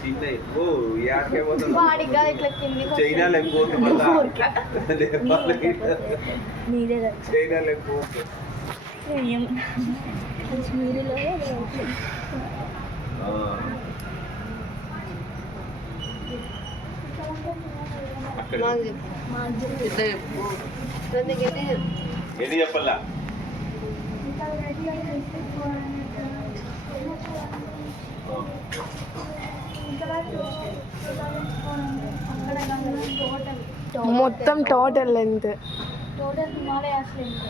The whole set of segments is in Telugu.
చిన్న ఓ యాకే పోతుంది వాడిగా ఇట్లా కింది చైనా లేకపోతే చైనా లేకపోతే ఎన్ని చెప్పల్లా మొత్తం total length total Himalayas length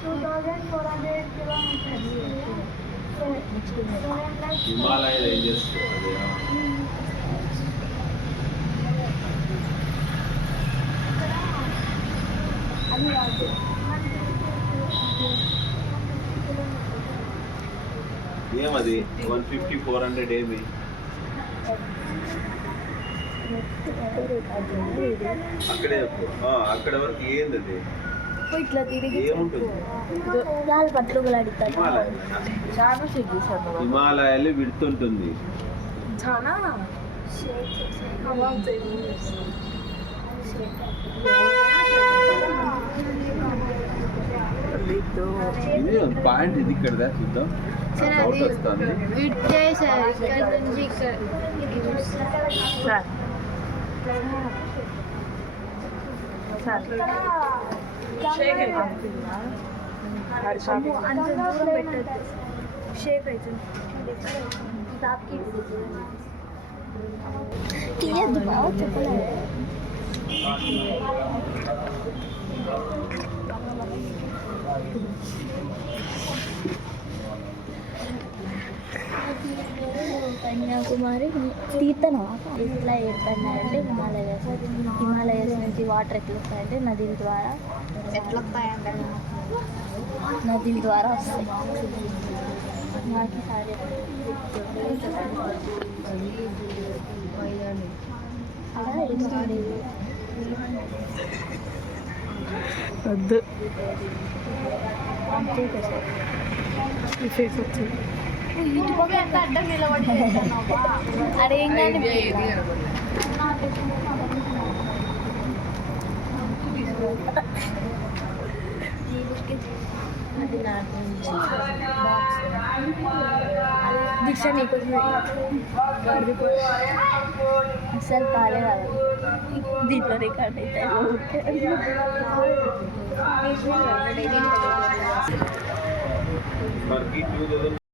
2400 kilometers. Himalaya ranges అది రాదు ఏమది 150-400 ఏమి అక్కడే అక్కడ వరకు ఏంది అది ఇట్లా తిరిగి ఏముంటుంది హిమాలయాలు విడుతుంటుంది చాలా ఇది పాయింట్ ఇది ఇక్కడ చూద్దాం డౌట్ వస్తుంది ఇక్కడ నుంచి అంత దూరం పెట్టద్దు షేక్ అవుతుంది తీయద్దు బాగా చెప్పలేదు కన్యాకుమారి తీర్థన ఎట్లా ఏర్పడినాయంటే హిమాలయస్ నుంచి వాటర్ ఎట్లా వస్తాయంటే నదుల ద్వారా ఎట్లా వస్తాయంటే నదుల ద్వారా వస్తాయి వద్దు ఫేస్ వచ్చింది ఇటు పక్క ఎంత అడ్డం నిలబడి అదేం కానీ అది నాకు దీక్ష నీకు అసలు పాలే కాదు దీంట్లో రికార్డ్ అయితే మనకి 2000